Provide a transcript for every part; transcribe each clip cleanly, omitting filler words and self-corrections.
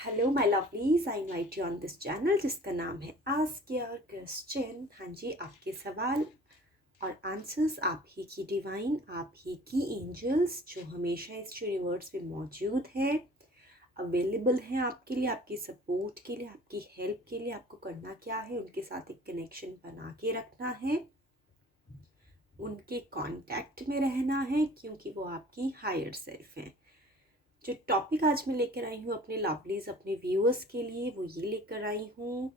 Hello my lovelies, I invite you on this channel जिसका नाम है आस्क योर क्वेश्चन। हाँ जी, आपके सवाल और आंसर्स आप ही की डिवाइन, आप ही की एंजल्स जो हमेशा इस यूनिवर्स में मौजूद है, अवेलेबल हैं आपके लिए, आपकी सपोर्ट के लिए, आपकी हेल्प के लिए। आपको करना क्या है, उनके साथ एक कनेक्शन बना के रखना है, उनके कांटेक्ट में रहना है, क्योंकि वो आपकी हायर सेल्फ हैं। जो टॉपिक आज मैं लेकर आई हूँ अपने लवलीज, अपने व्यूअर्स के लिए, वो ये लेकर आई हूँ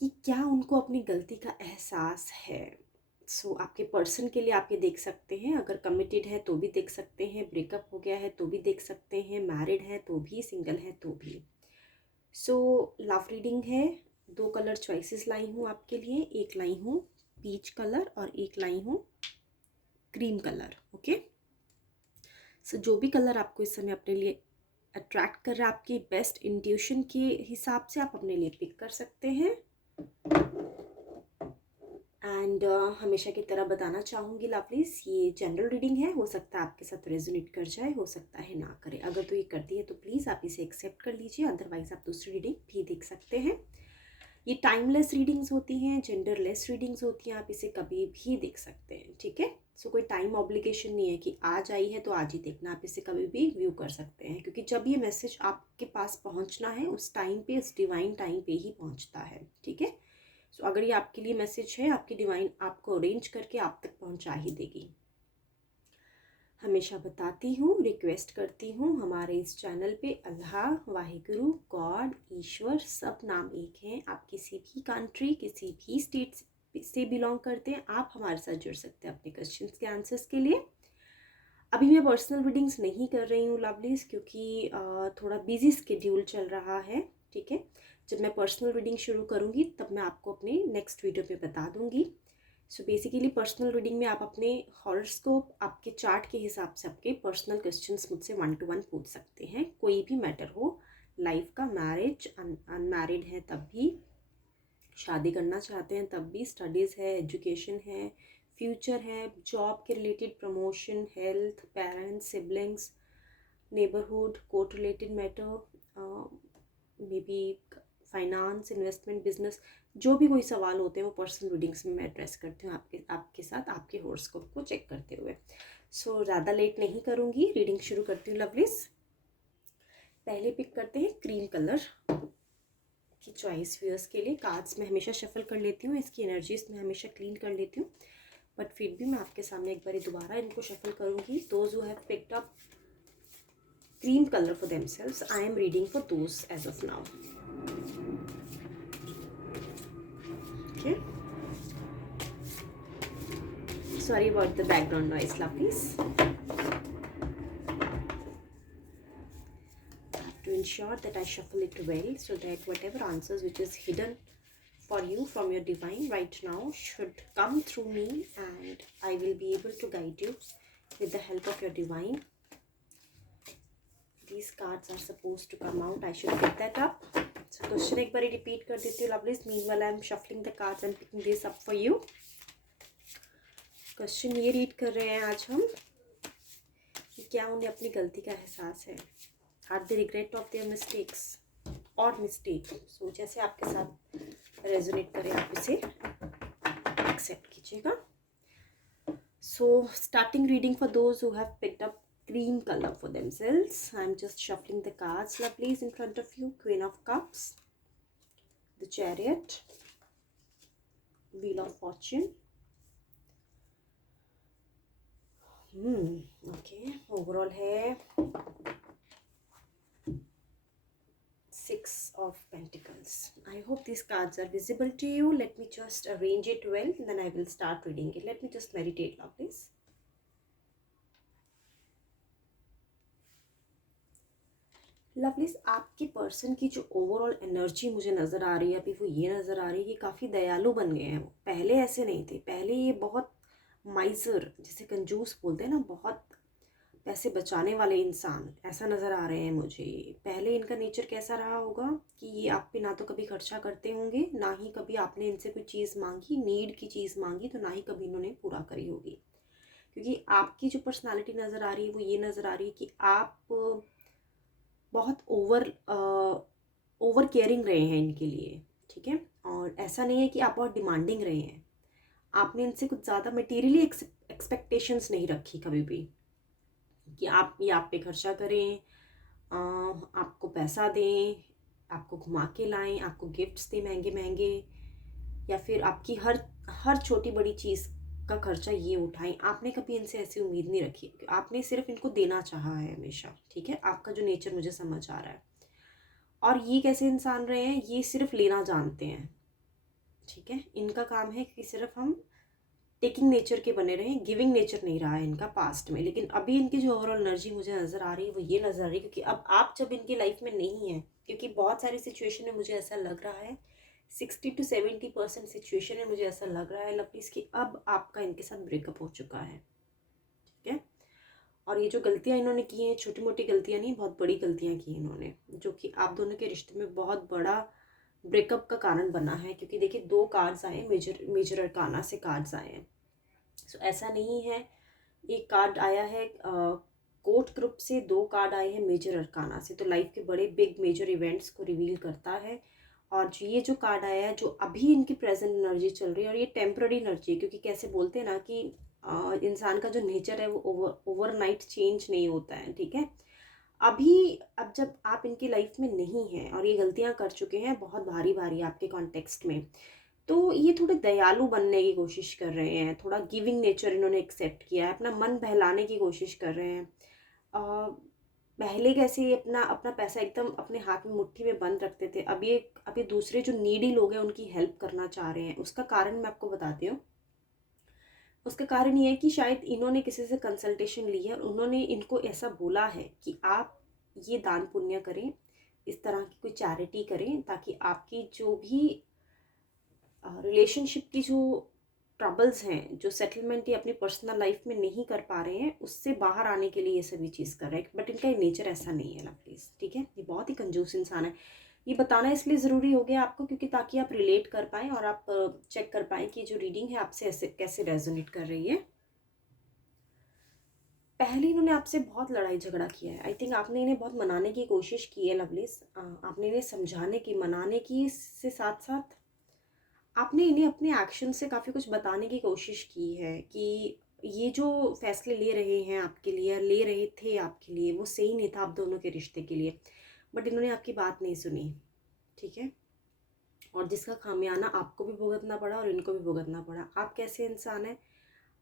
कि क्या उनको अपनी गलती का एहसास है। आपके पर्सन के लिए आप ये देख सकते हैं, अगर कमिटेड है तो भी देख सकते हैं, ब्रेकअप हो गया है तो भी देख सकते हैं, मैरिड है तो भी, सिंगल है तो भी। लव रीडिंग है। दो कलर चॉइसेस लाई हूँ आपके लिए, एक लाई हूँ पीच कलर और एक लाई हूँ क्रीम कलर। ओके, जो भी कलर आपको इस समय अपने लिए अट्रैक्ट कर रहा है, आपकी बेस्ट इंट्यूशन के हिसाब से आप अपने लिए पिक कर सकते हैं। एंड हमेशा की तरह बताना चाहूँगी लवलीज, ये जनरल रीडिंग है, हो सकता है आपके साथ रेजोनेट कर जाए, हो सकता है ना करे। अगर तो ये करती है तो प्लीज़ आप इसे एक्सेप्ट कर लीजिए, अदरवाइज आप दूसरी रीडिंग भी देख सकते हैं। ये टाइमलेस रीडिंग्स होती हैं, जेंडरलेस रीडिंग्स होती हैं, आप इसे कभी भी देख सकते हैं। ठीक है, कोई टाइम ऑब्लिगेशन नहीं है कि आज आई है तो आज ही देखना, आप इसे कभी भी व्यू कर सकते हैं, क्योंकि जब ये मैसेज आपके पास पहुंचना है उस टाइम पे, उस डिवाइन टाइम पे ही पहुंचता है। ठीक है, अगर ये आपके लिए मैसेज है, आपकी डिवाइन आपको अरेंज करके आप तक पहुंचा ही देगी। हमेशा बताती हूँ, रिक्वेस्ट करती हूँ, हमारे इस चैनल पे अल्लाह, वाहिगुरु, गॉड, ईश्वर सब नाम एक हैं। आप किसी भी कंट्री, किसी भी स्टेट से बिलोंग करते हैं, आप हमारे साथ जुड़ सकते हैं अपने क्वेश्चंस के आंसर्स के लिए। अभी मैं पर्सनल रीडिंग्स नहीं कर रही हूँ लवलीज, क्योंकि थोड़ा बिजी स्केड्यूल चल रहा है। ठीक है, जब मैं पर्सनल रीडिंग शुरू करूँगी तब मैं आपको अपने नेक्स्ट वीडियो पे बता दूँगी। बेसिकली पर्सनल रीडिंग में आप अपने हॉरोस्कोप, आपके चार्ट के हिसाब से आपके पर्सनल क्वेश्चंस मुझसे 1 to 1 पूछ सकते हैं, कोई भी मैटर हो लाइफ का, मैरिज, अनमैरिड है तब भी, शादी करना चाहते हैं तब भी, स्टडीज़ है, एजुकेशन है, फ्यूचर है, जॉब के related, promotion, health, parents, siblings, neighbourhood, court related matter, may be finance, investment, business, जो भी कोई सवाल होते हैं वो पर्सनल रीडिंग्स में मैं एड्रेस करती हूँ आपके साथ, आपके हॉरोस्कोप को चेक करते हुए। ज़्यादा लेट नहीं करूँगी, रीडिंग शुरू करती हूँ लवलीज। पहले पिक करते हैं क्रीम कलर की चॉइस व्यूअर्स के लिए। कार्ड्स मैं हमेशा शफल कर लेती हूँ, इसकी एनर्जीज मैं हमेशा क्लीन कर लेती हूँ, बट फिर भी मैं आपके सामने एक बार दोबारा इनको शफल करूँगी। Those who have picked up cream color for themselves, I am reading for those as of now. Okay, sorry about the background noise lovelies. I have to ensure that I shuffle it well, so that whatever answers which is hidden for you from your divine right now should come through me, and I will be able to guide you with the help of your divine. These cards are supposed to come out, I should pick that up. Question एक बार repeat कर देती हूँ lovelies, meanwhile I am shuffling the cards and picking this up for you. Question ये read कर रहे हैं आज हम कि क्या उन्हें अपनी गलती का एहसास है, are they regret of their mistakes और मिस्टेक। जैसे आपके साथ रेजोनेट करे आप इसे एक्सेप्ट कीजिएगा। Starting reading for those who have picked up cream color for themselves. I'm just shuffling the cards lovelies in front of you. Queen of Cups, the Chariot, Wheel of Fortune. Okay, overall है 6 of Pentacles. I hope these cards are visible to you. Let me just arrange it well, then I will start reading it. Let me just meditate lovelies. Lovelies, आपके person की जो overall energy मुझे नज़र आ रही है अभी, वो ये नज़र आ रही है कि काफ़ी दयालु बन गए हैं वो। पहले ऐसे नहीं थे, पहले ये बहुत माइजर, जिसे कंजूस बोलते हैं ना, बहुत पैसे बचाने वाले इंसान ऐसा नज़र आ रहे हैं मुझे। पहले इनका नेचर कैसा रहा होगा कि ये आप पे ना तो कभी खर्चा करते होंगे, ना ही कभी आपने इनसे कोई चीज़ मांगी, नीड की चीज़ मांगी तो ना ही कभी इन्होंने पूरा करी होगी। क्योंकि आपकी जो पर्सनालिटी नज़र आ रही है वो ये नज़र आ रही है कि आप बहुत ओवर केयरिंग रहे हैं इनके लिए, ठीक है। और ऐसा नहीं है कि आप बहुत डिमांडिंग रहे हैं, आपने इनसे कुछ ज़्यादा मटेरियली एक्सपेक्टेशंस नहीं रखी कभी भी, कि आप ये आप पे खर्चा करें, आपको पैसा दें, आपको घुमा के लाएं, आपको गिफ्ट्स दें महंगे महंगे, या फिर आपकी हर हर छोटी बड़ी चीज़ का खर्चा ये उठाएं। आपने कभी इनसे ऐसी उम्मीद नहीं रखी, आपने सिर्फ इनको देना चाहा है हमेशा, ठीक है। आपका जो नेचर मुझे समझ आ रहा है। और ये कैसे इंसान रहे हैं, ये सिर्फ लेना जानते हैं, ठीक है। इनका काम है कि सिर्फ हम टेकिंग नेचर के बने रहें, गिविंग नेचर नहीं रहा है इनका पास्ट में। लेकिन अभी इनकी जो ओवरऑल एनर्जी मुझे नज़र आ रही है वो ये नज़र आ रही है, क्योंकि अब आप जब इनकी लाइफ में नहीं है, क्योंकि बहुत सारी सिचुएशन में मुझे ऐसा लग रहा है, 60 to 70% सिचुएशन में मुझे ऐसा लग रहा है लवलीज कि अब आपका इनके साथ ब्रेकअप हो चुका है, ठीक है। और ये जो गलतियाँ इन्होंने की हैं, छोटी मोटी गलतियाँ नहीं, बहुत बड़ी गलतियाँ की इन्होंने, जो कि आप दोनों के रिश्ते में बहुत बड़ा ब्रेकअप का कारण बना है। क्योंकि देखिए 2 कार्ड्स आए, मेजर मेजर अरकाना से कार्ड्स आए हैं। सो ऐसा नहीं है, एक कार्ड आया है कोर्ट ग्रुप से, 2 कार्ड आए हैं मेजर अरकाना से, तो लाइफ के बड़े बिग मेजर इवेंट्स को रिवील करता है। और जो ये जो कार्ड आया है, जो अभी इनकी प्रेजेंट एनर्जी चल रही है, और ये टेम्पररी एनर्जी है, क्योंकि कैसे बोलते हैं ना कि इंसान का जो नेचर है वो ओवरनाइट चेंज नहीं होता है, ठीक है। अभी अब जब आप इनकी लाइफ में नहीं हैं और ये गलतियां कर चुके हैं बहुत भारी भारी आपके कॉन्टेक्स्ट में, तो ये थोड़े दयालु बनने की कोशिश कर रहे हैं, थोड़ा गिविंग नेचर इन्होंने एक्सेप्ट किया है, अपना मन बहलाने की कोशिश कर रहे हैं। पहले कैसे ये अपना अपना पैसा एकदम अपने हाथ में मुट्ठी में बंद रखते थे, अब ये दूसरे जो नीडी लोग हैं उनकी हेल्प करना चाह रहे हैं। उसका कारण मैं आपको बताती हूँ। उसका कारण ये है कि शायद इन्होंने किसी से कंसल्टेशन ली है और उन्होंने इनको ऐसा बोला है कि आप ये दान पुण्य करें, इस तरह की कोई चैरिटी करें, ताकि आपकी जो भी रिलेशनशिप की जो ट्रबल्स हैं, जो सेटलमेंट ये अपनी पर्सनल लाइफ में नहीं कर पा रहे हैं, उससे बाहर आने के लिए ये सभी चीज़ कर रहे हैं। बट इनका नेचर ऐसा नहीं है लवलीज, ठीक है। ये बहुत ही कंजूस इंसान है। ये बताना इसलिए ज़रूरी हो गया आपको, क्योंकि ताकि आप रिलेट कर पाएँ और आप चेक कर पाएँ कि जो रीडिंग है आपसे ऐसे कैसे रेजोनेट कर रही है। पहले इन्होंने आपसे बहुत लड़ाई झगड़ा किया है। आई थिंक आपने इन्हें बहुत मनाने की कोशिश की है लवलीज, आपने इन्हें समझाने की, मनाने की से साथ साथ आपने इन्हें अपने एक्शन से काफ़ी कुछ बताने की कोशिश की है कि ये जो फैसले ले रहे हैं आपके लिए, ले रहे थे आपके लिए, वो सही नहीं था आप दोनों के रिश्ते के लिए। बट इन्होंने आपकी बात नहीं सुनी, ठीक है। और जिसका खामियाना आपको भी भुगतना पड़ा और इनको भी भुगतना पड़ा। आप कैसे इंसान हैं,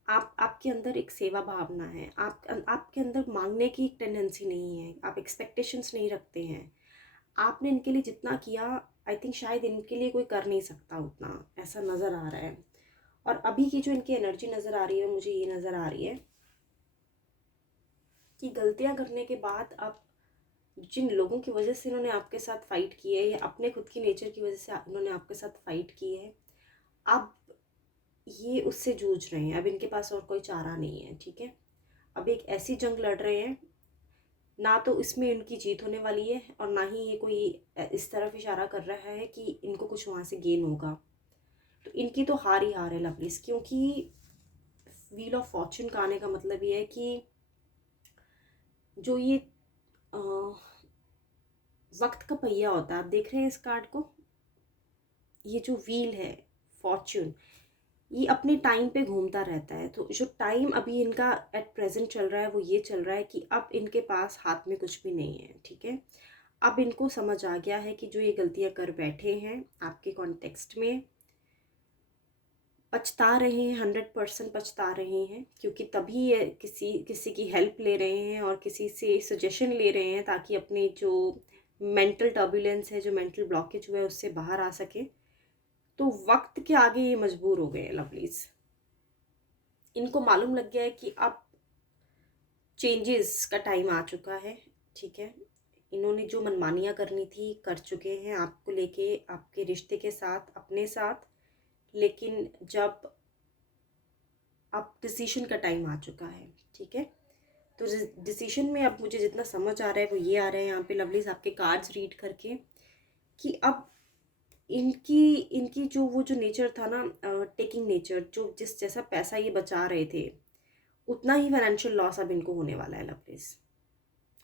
आपके अंदर एक सेवा भावना है, आपके अंदर मांगने की एक टेंडेंसी नहीं है, आप एक्सपेक्टेशंस नहीं रखते हैं। आपने इनके लिए जितना किया, आई थिंक शायद इनके लिए कोई कर नहीं सकता उतना, ऐसा नज़र आ रहा है। और अभी की जो इनकी एनर्जी नज़र आ रही है, मुझे ये नज़र आ रही है कि गलतियां करने के बाद अब जिन लोगों की वजह से इन्होंने आपके साथ फाइट की है, या अपने खुद की नेचर की वजह से इन्होंने आपके साथ फाइट की है, अब ये उससे जूझ रहे हैं। अब इनके पास और कोई चारा नहीं है, ठीक है। अब एक ऐसी जंग लड़ रहे हैं, ना तो इसमें इनकी जीत होने वाली है और ना ही ये कोई इस तरफ इशारा कर रहा है कि इनको कुछ वहाँ से गेन होगा। तो इनकी तो हार ही हार है लवलीज, क्योंकि व्हील ऑफ फॉर्चून का आने का मतलब ये है कि जो ये अ, वक्त का पहिया होता है, आप देख रहे हैं इस कार्ड को, ये जो व्हील है फॉर्चून, ये अपने टाइम पे घूमता रहता है। तो जो टाइम अभी इनका एट प्रेजेंट चल रहा है वो ये चल रहा है कि अब इनके पास हाथ में कुछ भी नहीं है, ठीक है। अब इनको समझ आ गया है कि जो ये गलतियां कर बैठे हैं आपके कॉन्टेक्स्ट में, पछता रहे हैं, 100% पछता रहे हैं, क्योंकि तभी ये किसी किसी की हेल्प ले रहे हैं और किसी से सजेशन ले रहे हैं, ताकि अपने जो मेंटल टर्बुलेंस है, जो मेंटल ब्लॉकेज हुआ है, उससे बाहर आ सके। तो वक्त के आगे ये मजबूर हो गए हैं लवलीज। इनको मालूम लग गया है कि अब चेंजेस का टाइम आ चुका है, ठीक है। इन्होंने जो मनमानियाँ करनी थी कर चुके हैं आपको लेके, आपके रिश्ते के साथ, अपने साथ। लेकिन जब अब डिसीजन का टाइम आ चुका है, ठीक है। तो डिसीजन में अब मुझे जितना समझ आ रहा है वो ये आ रहा है यहाँ पे लवलीज, आपके कार्ड्स रीड करके, कि अब इनकी इनकी जो वो जो नेचर था ना, टेकिंग नेचर, जो जिस जैसा पैसा ये बचा रहे थे, उतना ही फाइनेंशियल लॉस अब इनको होने वाला है लवलीज।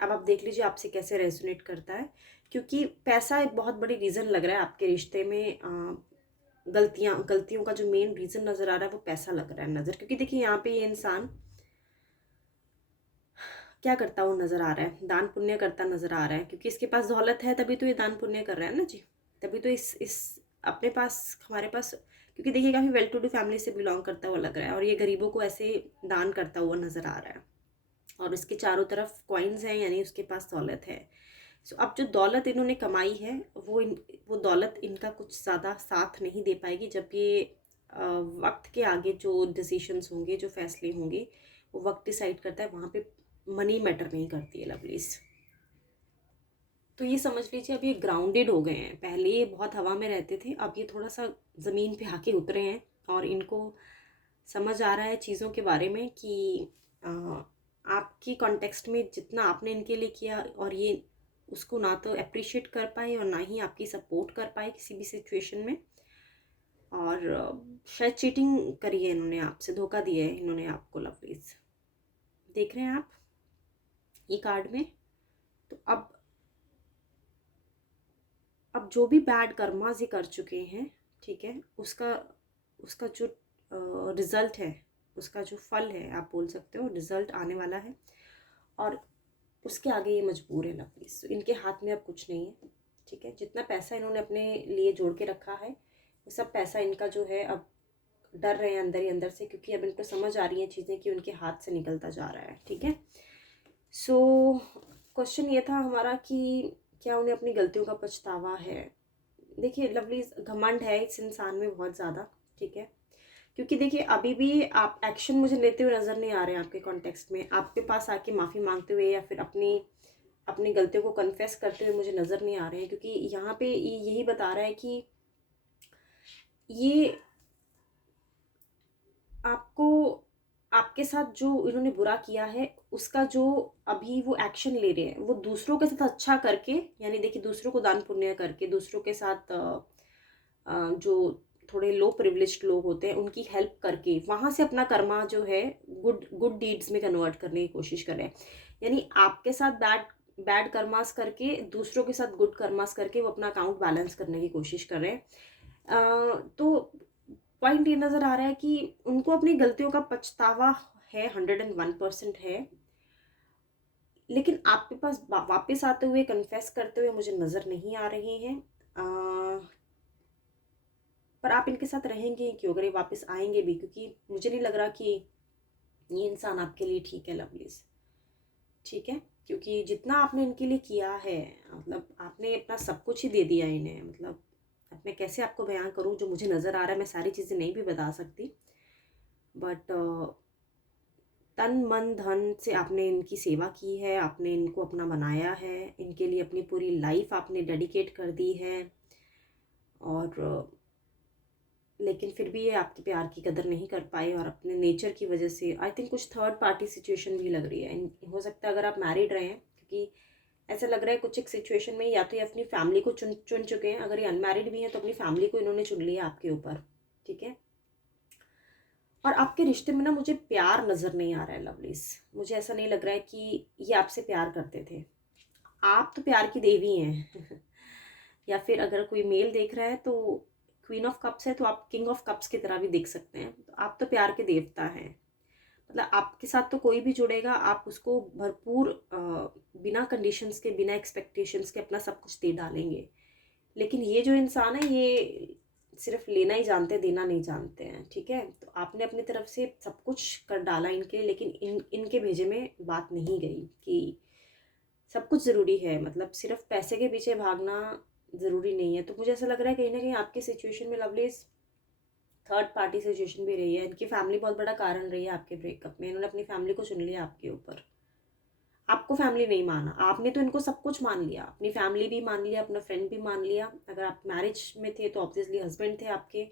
अब आप देख लीजिए आपसे कैसे रेजोनेट करता है, क्योंकि पैसा एक बहुत बड़ी रीज़न लग रहा है आपके रिश्ते में। गलतियों का जो मेन रीज़न नज़र आ रहा है वो पैसा लग रहा है नज़र, क्योंकि देखिए यहाँ पे ये इंसान क्या करता हुआ नज़र आ रहा है, दान पुण्य करता नज़र आ रहा है, क्योंकि इसके पास दौलत है तभी तो ये दान पुण्य कर रहा है ना जी। तभी तो इस अपने पास, हमारे पास, क्योंकि देखिए काफ़ी वेल टू डू फैमिली से बिलोंग करता हुआ लग रहा है और ये गरीबों को ऐसे दान करता हुआ नज़र आ रहा है और इसके चारों तरफ कॉइन्स हैं, यानी उसके पास दौलत है। सो अब जो दौलत इन्होंने कमाई है वो दौलत इनका कुछ ज़्यादा साथ नहीं दे पाएगी, जब ये वक्त के आगे जो डिसीशंस होंगे, जो फैसले होंगे, वो वक्त डिसाइड करता है, वहाँ पे मनी मैटर नहीं करती है लवलीज। तो ये समझ लीजिए अब ये ग्राउंडेड हो गए हैं। पहले ये बहुत हवा में रहते थे, अब ये थोड़ा सा ज़मीन पे आके उतरे हैं और इनको समझ आ रहा है चीज़ों के बारे में कि आ, आपकी कॉन्टेक्स्ट में जितना आपने इनके लिए किया और ये उसको ना तो अप्रिशिएट कर पाए और ना ही आपकी सपोर्ट कर पाए किसी भी सिचुएशन में। और शायद चीटिंग करी है इन्होंने आपसे, धोखा दिया है इन्होंने आपको लवलीज। देख रहे हैं आप ये कार्ड में। तो अब जो भी बैड कर्मास ये कर चुके हैं, ठीक है, उसका उसका जो रिज़ल्ट है, उसका जो फल है, आप बोल सकते हो रिज़ल्ट आने वाला है और उसके आगे ये मजबूर है लवलीज। तो इनके हाथ में अब कुछ नहीं है, ठीक है। जितना पैसा इन्होंने अपने लिए जोड़ के रखा है वो सब पैसा इनका जो है अब डर रहे हैं अंदर ही अंदर से, क्योंकि अब इनको समझ आ रही हैं चीज़ें कि उनके हाथ से निकलता जा रहा है, ठीक है। सो क्वेश्चन ये था हमारा कि क्या उन्हें अपनी गलतियों का पछतावा है। देखिए लवली, घमंड है इस इंसान में बहुत ज़्यादा, ठीक है, क्योंकि देखिए अभी भी आप एक्शन मुझे लेते हुए नज़र नहीं आ रहे हैं आपके कॉन्टेक्स्ट में। आपके पास आके माफ़ी मांगते हुए या फिर अपनी अपनी गलतियों को कन्फेस करते हुए मुझे नज़र नहीं आ रहे हैं, क्योंकि यहाँ पे यही बता रहा है कि ये आपको, आपके साथ जो इन्होंने बुरा किया है उसका जो अभी वो एक्शन ले रहे हैं वो दूसरों के साथ अच्छा करके, यानी देखिए दूसरों को दान पुण्य करके, दूसरों के साथ जो थोड़े लो प्रिविलेज्ड लोग होते हैं उनकी हेल्प करके वहाँ से अपना कर्मा जो है गुड गुड डीड्स में कन्वर्ट करने की कोशिश करें। यानी आपके साथ बैड बैड कर्मास करके दूसरों के साथ गुड कर्मास करके वो अपना अकाउंट बैलेंस करने की कोशिश कर रहे हैं। तो पॉइंट ये नज़र आ रहा है कि उनको अपनी गलतियों का पछतावा है, 101% है, लेकिन आपके पास वापस आते हुए कन्फेस करते हुए मुझे नज़र नहीं आ रहे हैं। पर आप इनके साथ रहेंगे क्यों अगर ये वापस आएंगे भी, क्योंकि मुझे नहीं लग रहा कि ये इंसान आपके लिए ठीक है लवलीज, ठीक है, क्योंकि जितना आपने इनके लिए किया है, मतलब आपने अपना सब कुछ ही दे दिया इन्हें। मतलब अब मैं कैसे आपको बयान करूं, जो मुझे नज़र आ रहा है मैं सारी चीज़ें नहीं भी बता सकती, बट तन मन धन से आपने इनकी सेवा की है, आपने इनको अपना बनाया है, इनके लिए अपनी पूरी लाइफ आपने डेडिकेट कर दी है। और लेकिन फिर भी ये आपके प्यार की कदर नहीं कर पाए और अपने नेचर की वजह से आई थिंक कुछ थर्ड पार्टी सिचुएशन भी लग रही है। हो सकता है अगर आप मैरिड रहे हैं, क्योंकि ऐसा लग रहा है कुछ एक सिचुएशन में या तो ये अपनी फैमिली को चुन चुन चुके हैं, अगर ये अनमैरिड भी हैं तो अपनी फैमिली को इन्होंने चुन लिया आपके ऊपर, ठीक है। और आपके रिश्ते में ना मुझे प्यार नज़र नहीं आ रहा है लवलीज। मुझे ऐसा नहीं लग रहा है कि ये आपसे प्यार करते थे। आप तो प्यार की देवी हैं या फिर अगर कोई मेल देख रहा है तो क्वीन ऑफ कप्स है, तो आप किंग ऑफ कप्स की तरह भी देख सकते हैं। तो आप तो प्यार के देवता हैं। मतलब आपके साथ तो कोई भी जुड़ेगा आप उसको भरपूर बिना कंडीशंस के, बिना एक्सपेक्टेशंस के अपना सब कुछ दे डालेंगे। लेकिन ये जो इंसान है ये सिर्फ लेना ही जानते हैं, देना नहीं जानते हैं, ठीक है। तो आपने अपनी तरफ से सब कुछ कर डाला इनके लिए, लेकिन इनके भेजे में बात नहीं गई कि सब कुछ ज़रूरी है, मतलब सिर्फ पैसे के पीछे भागना ज़रूरी नहीं है। तो मुझे ऐसा लग रहा है कहीं ना कहीं आपकी सिचुएशन में लवलीज थर्ड पार्टी सिचुएशन भी रही है। इनकी फैमिली बहुत बड़ा कारण रही है आपके ब्रेकअप में। इन्होंने अपनी फैमिली को चुन लिया आपके ऊपर, आपको फैमिली नहीं माना। आपने तो इनको सब कुछ मान लिया, अपनी फैमिली भी मान लिया, अपना फ्रेंड भी मान लिया। अगर आप मैरिज में थे तो ऑब्वियसली हस्बैंड थे आपके,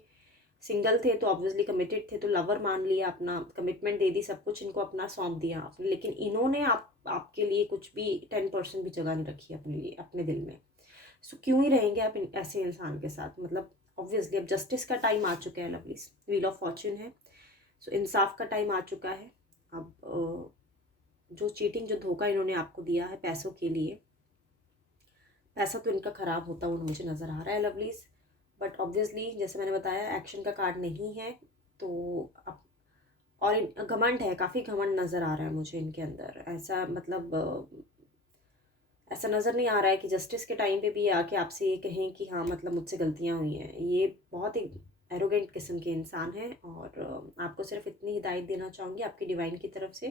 सिंगल थे तो ऑब्वियसली कमिटेड थे तो लवर मान लिया, अपना कमिटमेंट दे दी, सब कुछ इनको अपना सौंप दिया आपने। लेकिन इन्होंने आपके लिए कुछ भी 10% भी जगह नहीं रखी अपने लिए, अपने दिल में। सो क्यों ही रहेंगे आप ऐसे इंसान के साथ। मतलब ऑब्वियसली अब जस्टिस का टाइम आ चुका है लवलीज, व्हील ऑफ फॉर्च्यून है। सो इंसाफ का टाइम आ चुका है। अब जो चीटिंग, जो धोखा इन्होंने आपको दिया है पैसों के लिए, पैसा तो इनका ख़राब होता हुआ मुझे नज़र आ रहा है लवलीज। बट ऑब्वियसली जैसे मैंने बताया एक्शन का कार्ड नहीं है, तो अब और घमंड है, काफ़ी घमंड नज़र आ रहा है मुझे इनके अंदर। ऐसा मतलब ऐसा नज़र नहीं आ रहा है कि जस्टिस के टाइम पे भी आके आपसे ये कहें कि हाँ मतलब मुझसे गलतियाँ हुई हैं। ये बहुत ही एरोगेंट किस्म के इंसान हैं। और आपको सिर्फ इतनी हिदायत देना चाहूँगी आपकी डिवाइन की तरफ से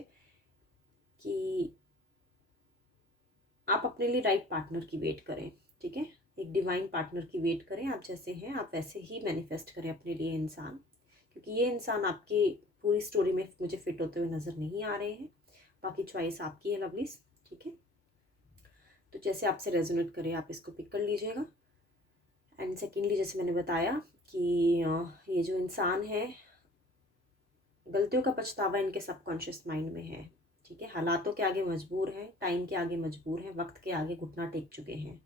कि आप अपने लिए राइट पार्टनर की वेट करें, ठीक है। एक डिवाइन पार्टनर की वेट करें, आप जैसे हैं आप वैसे ही मैनिफेस्ट करें अपने लिए इंसान, क्योंकि ये इंसान आपकी पूरी स्टोरी में मुझे फिट होते हुए नज़र नहीं आ रहे हैं। बाकी चॉइस आपकी है लवलीज, ठीक है। तो जैसे आपसे रेजोनेट करे आप इसको पिक कर लीजिएगा। एंड सेकेंडली जैसे मैंने बताया कि ये जो इंसान है, गलतियों का पछतावा इनके सबकॉन्शियस माइंड में है, ठीक है। हालातों के आगे मजबूर हैं, टाइम के आगे मजबूर हैं, वक्त के आगे घुटना टेक चुके हैं,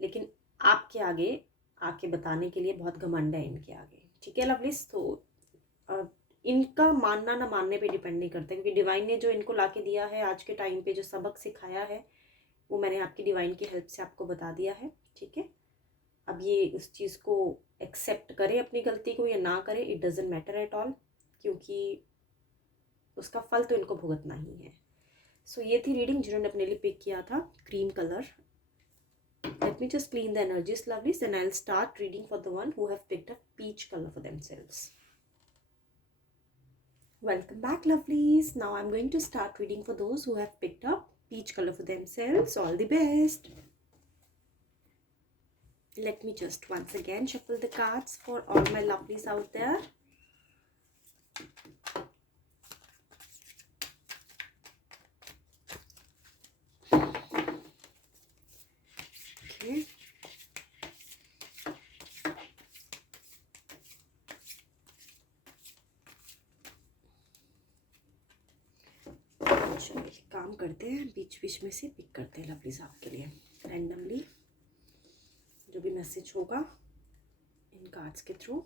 लेकिन आपके आगे आके बताने के लिए बहुत घमंड है इनके आगे, ठीक है लवलिस। तो इनका मानना ना मानने पे डिपेंड नहीं करता, क्योंकि डिवाइन ने जो इनको लाके दिया है आज के टाइम पे, जो सबक सिखाया है वो मैंने आपकी डिवाइन की हेल्प से आपको बता दिया है, ठीक है। अब ये उस चीज़ को एक्सेप्ट करे अपनी गलती को या ना करे, it doesn't matter at all, क्योंकि उसका फल तो इनको भुगतना ही है। सो ये थी रीडिंग जिन्होंने अपने लिए पिक किया था cream colour. Let me just clean the energies, lovelies, and I'll start reading for the one who have picked up peach color for themselves. Welcome back, lovelies. Now I'm going to start reading for those who have picked up peach color for themselves. All the best. Let me just once again shuffle the cards for all my lovelies out there. Okay. चलो एक काम करते हैं, बीच बीच में से pick करते हैं lovelies आपके लिए रैंडमली जो भी मैसेज होगा इन कार्ड्स के through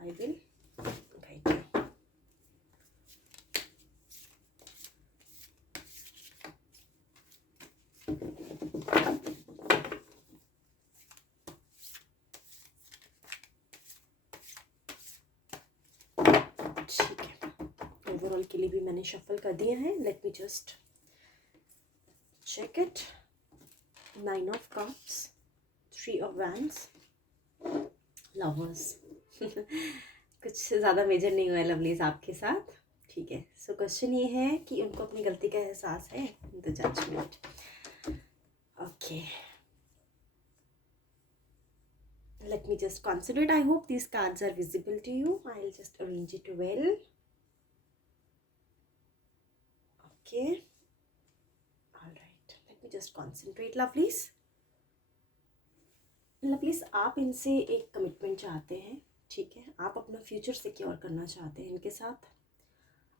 I will guide you. ठीक है, ओवरऑल के लिए भी मैंने शफल कर दिए हैं। Let me just check it. 9 of cups, 3 of wands, lovers. कुछ ज़्यादा मेजर नहीं हुआ है लवलीज आपके साथ, ठीक है। सो क्वेश्चन ये है कि उनको अपनी गलती का एहसास है, the judgement. Okay, let me just consider it. I hope these cards are visible to you. I'll just arrange it well. Okay, all right, let me just concentrate, lovelies. Lovelies, आप इनसे एक कमिटमेंट चाहते हैं, ठीक है। आप अपना future secure करना चाहते हैं इनके साथ।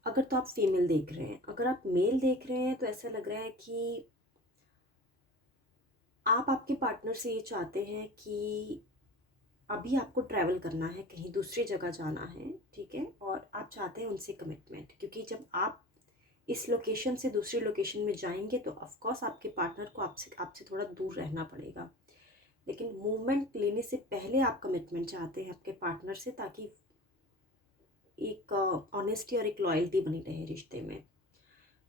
अगर तो आप फीमेल देख रहे हैं, अगर आप मेल देख रहे हैं तो ऐसा लग रहा है कि आप आपके पार्टनर से ये चाहते हैं कि अभी आपको ट्रैवल करना है, कहीं दूसरी जगह जाना है, ठीक है। और आप चाहते हैं उनसे कमिटमेंट, क्योंकि जब आप इस लोकेशन से दूसरी लोकेशन में जाएंगे तो ऑफ कोर्स आपके पार्टनर को आपसे थोड़ा दूर रहना पड़ेगा, लेकिन मूवमेंट लेने से पहले आप कमिटमेंट चाहते हैं आपके पार्टनर से, ताकि एक ऑनेस्टी और एक लॉयल्टी बनी रहे रिश्ते में।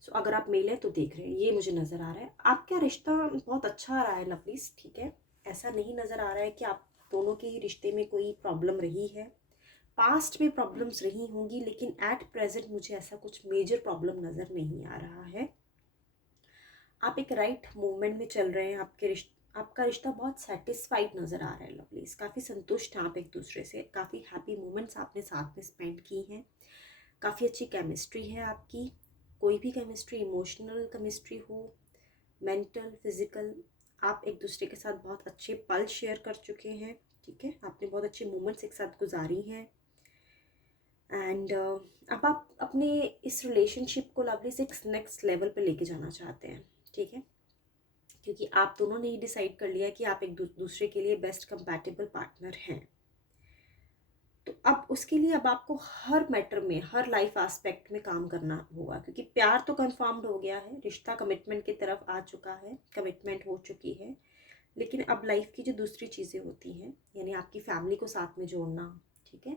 सो अगर आप मेल है तो देख रहे हैं, ये मुझे नज़र आ रहा है आपका रिश्ता बहुत अच्छा आ रहा है लवलीज, ठीक है। ऐसा नहीं नज़र आ रहा है कि आप दोनों के ही रिश्ते में कोई प्रॉब्लम रही है। पास्ट में प्रॉब्लम्स रही होंगी, लेकिन एट प्रेजेंट मुझे ऐसा कुछ मेजर प्रॉब्लम नज़र नहीं आ रहा है। आप एक राइट मूवमेंट में चल रहे हैं, आपका रिश्ता बहुत सेटिस्फाइड नज़र आ रहा है लवलीज। काफ़ी संतुष्ट हैं आप एक दूसरे से, काफ़ी हैप्पी मोमेंट्स आपने साथ में स्पेंड की हैं, काफ़ी अच्छी केमिस्ट्री है आपकी। कोई भी केमिस्ट्री, इमोशनल केमिस्ट्री हो, मेंटल, फिजिकल, आप एक दूसरे के साथ बहुत अच्छे पल शेयर कर चुके हैं, ठीक है। आपने बहुत अच्छे मोमेंट्स एक साथ गुजारी हैं। एंड अब आप अपने इस रिलेशनशिप को लवली से नेक्स्ट लेवल पे लेके जाना चाहते हैं, ठीक है। क्योंकि आप दोनों ने ही डिसाइड कर लिया कि आप एक दूसरे के लिए बेस्ट कंपैटिबल पार्टनर हैं। तो अब उसके लिए अब आपको हर मैटर में, हर लाइफ एस्पेक्ट में काम करना होगा, क्योंकि प्यार तो कंफर्म्ड हो गया है, रिश्ता कमिटमेंट की तरफ आ चुका है, कमिटमेंट हो चुकी है। लेकिन अब लाइफ की जो दूसरी चीज़ें होती हैं, यानी आपकी फैमिली को साथ में जोड़ना, ठीक है,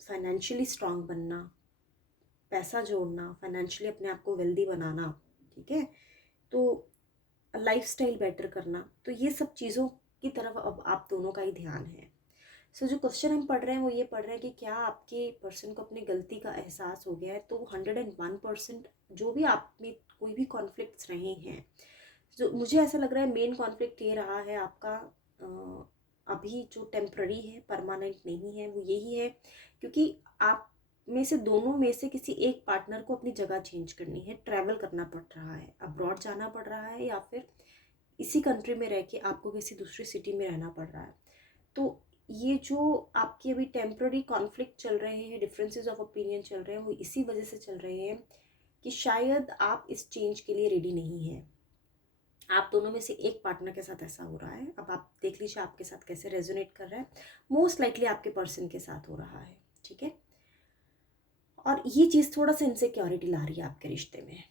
फाइनेंशियली स्ट्रांग बनना, पैसा जोड़ना, फाइनेंशियली अपने आप को वेल्दी बनाना, ठीक है, तो लाइफस्टाइल बेटर करना, तो ये सब चीज़ों की तरफ अब आप दोनों का ही ध्यान है। सो जो क्वेश्चन हम पढ़ रहे हैं वो ये पढ़ रहे हैं कि क्या आपके पर्सन को अपनी गलती का एहसास हो गया है। तो 101% जो भी आप में कोई भी कॉन्फ्लिक्ट्स रहे हैं, जो मुझे ऐसा लग रहा है मेन कॉन्फ्लिक्ट ये रहा है आपका, अभी जो टेम्प्ररी है, परमानेंट नहीं है, वो यही है क्योंकि आप में से दोनों में से किसी एक पार्टनर को अपनी जगह चेंज करनी है, ट्रैवल करना पड़ रहा है, अब्रॉड जाना पड़ रहा है, या फिर इसी कंट्री में रह के आपको किसी दूसरी सिटी में रहना पड़ रहा है। तो ये जो आपके अभी टेम्प्ररी कॉन्फ्लिक्ट चल रहे हैं, डिफरेंसेस ऑफ ओपिनियन चल रहे हैं, वो इसी वजह से चल रहे हैं कि शायद आप इस चेंज के लिए रेडी नहीं हैं। आप दोनों में से एक पार्टनर के साथ ऐसा हो रहा है। अब आप देख लीजिए आपके साथ कैसे रेजोनेट कर रहा है। मोस्ट लाइकली आपके पर्सन के साथ हो रहा है, ठीक है। और ये चीज़ थोड़ा सा इनसिक्योरिटी ला रही है आपके रिश्ते में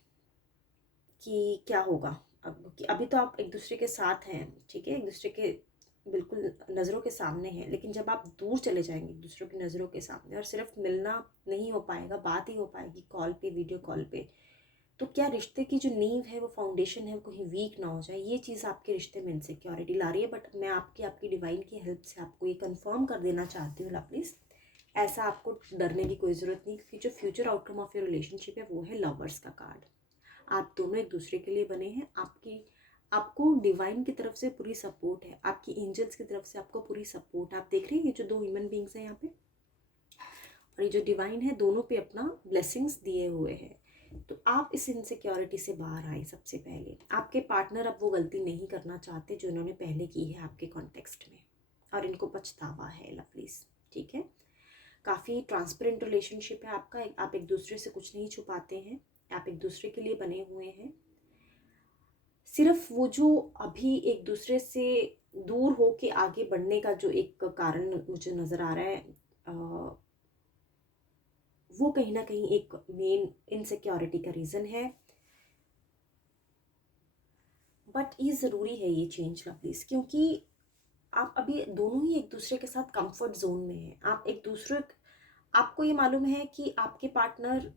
कि क्या होगा अब, कि अभी तो आप एक दूसरे के साथ हैं, ठीक है, एक दूसरे के बिल्कुल नज़रों के सामने हैं, लेकिन जब आप दूर चले जाएंगे एक दूसरों की नज़रों के सामने और सिर्फ मिलना नहीं हो पाएगा, बात ही हो पाएगी कॉल पे, वीडियो कॉल पे, तो क्या रिश्ते की जो नींव है, वो फाउंडेशन है, वो कहीं वीक ना हो जाए। ये चीज़ आपके रिश्ते में इनसिक्योरिटी ला रही है। बट मैं आपकी डिवाइन की हेल्प से आपको ये कंफर्म कर देना चाहती हूँ लवलीज, ऐसा आपको डरने की कोई ज़रूरत नहीं, क्योंकि जो future outcome of your relationship है वो है लवर्स का कार्ड। आप दोनों एक दूसरे के लिए बने हैं। आपको डिवाइन की तरफ से पूरी सपोर्ट है, आपकी एंजल्स की तरफ से आपको पूरी सपोर्ट। आप देख रहे हैं ये जो दो ह्यूमन बींग्स हैं यहाँ पे, और ये जो डिवाइन है, दोनों पे अपना ब्लेसिंग्स दिए हुए हैं। तो आप इस इनसिक्योरिटी से बाहर आए। सबसे पहले आपके पार्टनर अब वो गलती नहीं करना चाहते जो इन्होंने पहले की है आपके कॉन्टेक्स्ट में, और इनको पछतावा है लवलीज, ठीक है। काफ़ी ट्रांसपेरेंट रिलेशनशिप है आपका, आप एक दूसरे से कुछ नहीं छुपाते हैं, आप एक दूसरे के लिए बने हुए हैं। सिर्फ वो जो अभी एक दूसरे से दूर हो के आगे बढ़ने का जो एक कारण मुझे नज़र आ रहा है, वो कहीं ना कहीं एक मेन इनसिक्योरिटी का रीज़न है। बट ये ज़रूरी है ये चेंज लवलीज, क्योंकि आप अभी दोनों ही एक दूसरे के साथ कंफर्ट जोन में हैं। आप एक दूसरे, आपको ये मालूम है कि आपके पार्टनर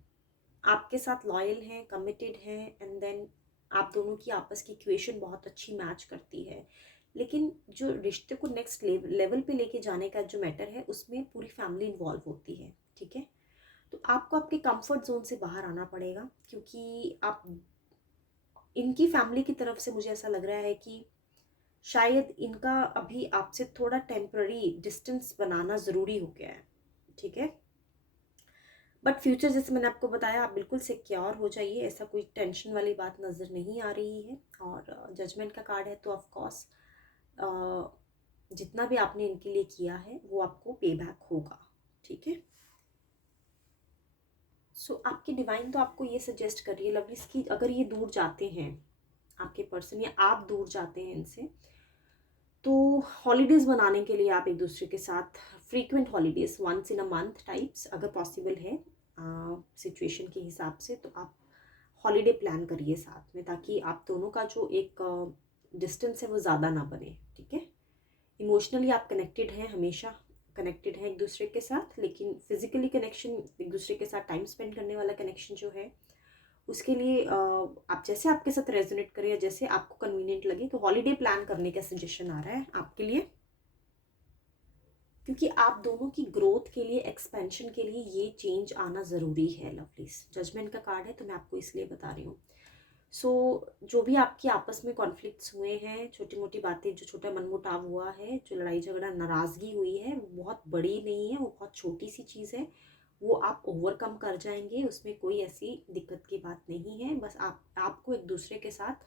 आपके साथ लॉयल हैं, कमिटेड हैं, एंड देन आप दोनों की आपस की इक्वेशन बहुत अच्छी मैच करती है। लेकिन जो रिश्ते को नेक्स्ट लेवल पे लेके जाने का जो मैटर है, उसमें पूरी फैमिली इन्वॉल्व होती है, ठीक है। तो आपको आपके कंफर्ट जोन से बाहर आना पड़ेगा, क्योंकि आप इनकी फैमिली की तरफ से मुझे ऐसा लग रहा है कि शायद इनका अभी आपसे थोड़ा टेम्पररी डिस्टेंस बनाना ज़रूरी हो गया है, ठीक है। बट फ्यूचर जैसे मैंने आपको बताया, आप बिल्कुल सिक्योर हो जाइए, ऐसा कोई टेंशन वाली बात नज़र नहीं आ रही है। और जजमेंट का कार्ड है, तो ऑफ कोर्स जितना भी आपने इनके लिए किया है वो आपको पे बैक होगा, ठीक है। सो आपकी डिवाइन तो आपको ये सजेस्ट कर रही है लवलीज कि अगर ये दूर जाते हैं, आपके पर्सन या आप दूर जाते हैं इनसे, तो हॉलीडेज़ मनाने के लिए आप एक दूसरे के साथ frequent holidays, once in a month types अगर पॉसिबल है सिचुएशन के हिसाब से, तो आप हॉलीडे प्लान करिए साथ में, ताकि आप दोनों का जो एक डिस्टेंस है वो ज़्यादा ना बने, ठीक है। इमोशनली आप कनेक्टेड हैं, हमेशा कनेक्टेड हैं एक दूसरे के साथ, लेकिन फिजिकली कनेक्शन, एक दूसरे के साथ टाइम स्पेंड करने वाला कनेक्शन जो है, उसके लिए आप जैसे आपके साथ रेजोनेट करें या जैसे आपको कन्वीनियंट लगे, तो हॉलीडे प्लान करने का सजेशन आ रहा है आपके लिए, क्योंकि आप दोनों की ग्रोथ के लिए, एक्सपेंशन के लिए ये चेंज आना ज़रूरी है लवलीज। जजमेंट का कार्ड है, तो मैं आपको इसलिए बता रही हूँ। सो जो भी आपकी आपस में कॉन्फ्लिक्ट्स हुए हैं, छोटी मोटी बातें, जो छोटा मनमुटाव हुआ है, जो लड़ाई झगड़ा नाराज़गी हुई है, वो बहुत बड़ी नहीं है, वो बहुत छोटी सी चीज़ है, वो आप ओवरकम कर जाएंगे, उसमें कोई ऐसी दिक्कत की बात नहीं है। बस आपको एक दूसरे के साथ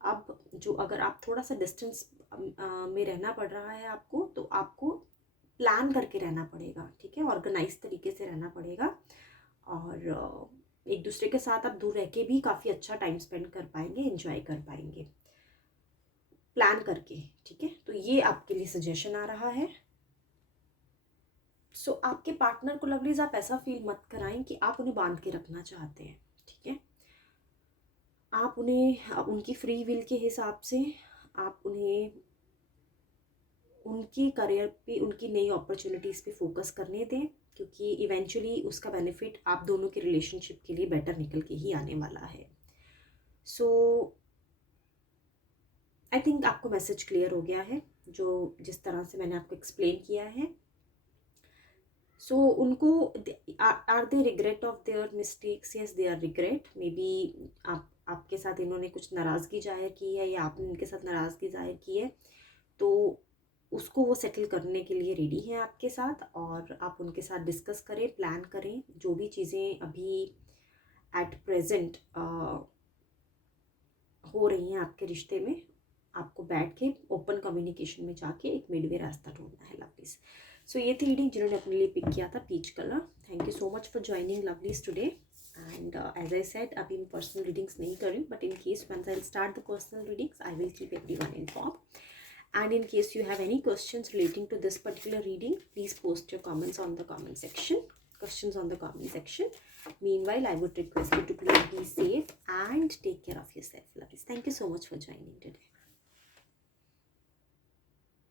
अब जो, अगर आप थोड़ा सा डिस्टेंस में रहना पड़ रहा है आपको, तो आपको प्लान करके रहना पड़ेगा, ठीक है, ऑर्गेनाइज तरीके से रहना पड़ेगा। और एक दूसरे के साथ आप दूर रह के भी काफ़ी अच्छा टाइम स्पेंड कर पाएंगे, एंजॉय कर पाएंगे प्लान करके, ठीक है। तो ये आपके लिए सजेशन आ रहा है। सो आपके पार्टनर को लवलीज आप ऐसा फील मत कराएं कि आप उन्हें बांध के रखना चाहते हैं, ठीक है। आप उन्हें उनकी फ्री विल के हिसाब से आप उन्हें उनकी करियर पे, उनकी नई अपॉर्चुनिटीज़ पे फोकस करने दें, क्योंकि इवेंचुअली उसका बेनिफिट आप दोनों के रिलेशनशिप के लिए बेटर निकल के ही आने वाला है। सो आई थिंक आपको मैसेज क्लियर हो गया है, जो जिस तरह से मैंने आपको एक्सप्लेन किया है। सो उनको are they regret of their mistakes? Yes, they are regret. Maybe आपके साथ इन्होंने कुछ नाराज़गी जाहिर की है या आपने इनके साथ नाराज़गी जाहिर की है, तो उसको वो सेटल करने के लिए रेडी हैं आपके साथ, और आप उनके साथ डिस्कस करें, प्लान करें, जो भी चीज़ें अभी एट प्रेजेंट हो रही हैं आपके रिश्ते में, आपको बैठ के ओपन कम्युनिकेशन में जाके एक मिडवे रास्ता ढूंढना है लवलीज। सो ये थी रीडिंग जिन्होंने अपने लिए पिक किया था peach colour. Thank you so much for joining lovelies today. And as I said, अभी मैं पर्सनल रीडिंग्स नहीं कर रही, but in case once I start the personal readings I will keep everyone inform. And in case you have any questions relating to this particular reading, please post your comments on the comment section. Meanwhile, I would request you to please be safe and take care of yourself, loves. Thank you so much for joining today.